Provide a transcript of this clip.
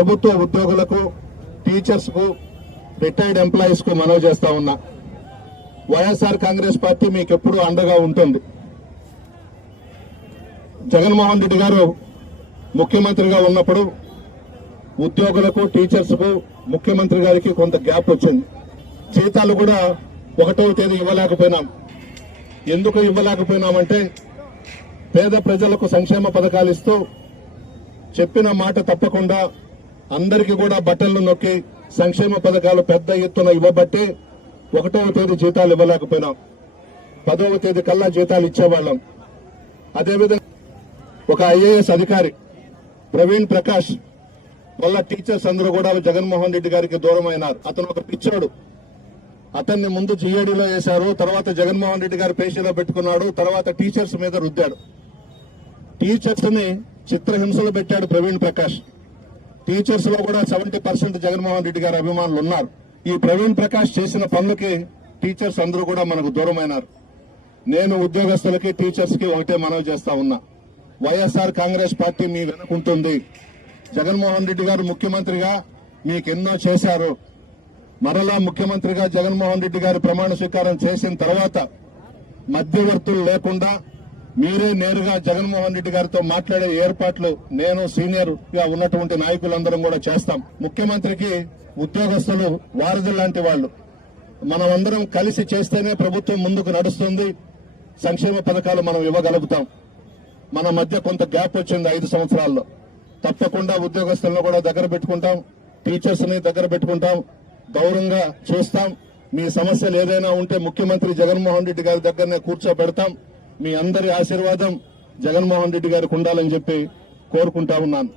ప్రభుత్వ ఉద్యోగులకు టీచర్స్కు రిటైర్డ్ ఎంప్లాయీస్కు మనవి చేస్తా ఉన్నా. వైఎస్ఆర్ కాంగ్రెస్ పార్టీ మీకు ఎప్పుడూ అండగా ఉంటుంది. జగన్మోహన్ రెడ్డి గారు ముఖ్యమంత్రిగా ఉన్నప్పుడు ఉద్యోగులకు టీచర్స్కు ముఖ్యమంత్రి గారికి కొంత గ్యాప్ వచ్చింది. జీతాలు కూడా ఒకటవ తేదీ ఇవ్వలేకపోయినాం. ఎందుకు ఇవ్వలేకపోయినామంటే పేద ప్రజలకు సంక్షేమ పథకాలు ఇస్తూ చెప్పిన మాట తప్పకుండా అందరికీ కూడా బట్టలు నొక్కి సంక్షేమ పథకాలు పెద్ద ఎత్తున ఇవ్వబట్టే ఒకటవ తేదీ జీతాలు ఇవ్వలేకపోయినాం. పదవ తేదీ కల్లా జీతాలు ఇచ్చేవాళ్ళం. అదేవిధంగా ఒక ఐఏఎస్ అధికారి ప్రవీణ్ ప్రకాష్ వల్ల టీచర్స్ అందరూ కూడా జగన్మోహన్ రెడ్డి గారికి దూరం అయినారు అతను ఒక పిచ్చోడు. అతన్ని ముందు జీఏడీలో వేశారు తర్వాత జగన్మోహన్ రెడ్డి గారు పేషీలో పెట్టుకున్నాడు తర్వాత టీచర్స్ మీద రుద్దాడు. టీచర్స్ని చిత్రహింసలు పెట్టాడు ప్రవీణ్ ప్రకాష్. టీచర్స్లో కూడా సెవెంటీ పర్సెంట్ జగన్మోహన్ రెడ్డి గారి అభిమానులు ఉన్నారు. ఈ ప్రవీణ్ ప్రకాష్ చేసిన పనులకి టీచర్స్ అందరూ కూడా మనకు దూరమైనారు. నేను ఉద్యోగస్తులకి టీచర్స్కి ఒకటే మనవి చేస్తా ఉన్నా. వైఎస్ఆర్ కాంగ్రెస్ పార్టీ మీ వెనుకుంటుంది. జగన్మోహన్ రెడ్డి గారు ముఖ్యమంత్రిగా మీకెన్నో చేశారు. మరలా ముఖ్యమంత్రిగా జగన్మోహన్ రెడ్డి గారు ప్రమాణ స్వీకారం చేసిన తర్వాత మధ్యవర్తులు లేకుండా మీరే నేరుగా జగన్మోహన్ రెడ్డి గారితో మాట్లాడే ఏర్పాట్లు నేను సీనియర్గా ఉన్నటువంటి నాయకులందరం కూడా చేస్తాం. ముఖ్యమంత్రికి ఉద్యోగస్తులు వారధి లాంటి వాళ్ళు. మనమందరం కలిసి చేస్తేనే ప్రభుత్వం ముందుకు నడుస్తుంది. సంక్షేమ పథకాలు మనం ఇవ్వగలుగుతాం. మన మధ్య కొంత గ్యాప్ వచ్చింది ఐదు సంవత్సరాల్లో. తప్పకుండా ఉద్యోగస్తులను కూడా దగ్గర పెట్టుకుంటాం. టీచర్స్ని దగ్గర పెట్టుకుంటాం. గౌరవంగా చూస్తాం. మీ సమస్యలు ఏదైనా ఉంటే ముఖ్యమంత్రి జగన్మోహన్ రెడ్డి గారి దగ్గరనే కూర్చోబెడతాం. మీ అందరి ఆశీర్వాదం జగన్మోహన్ రెడ్డి గారికి ఉండాలని చెప్పి కోరుకుంటా ఉన్నాను.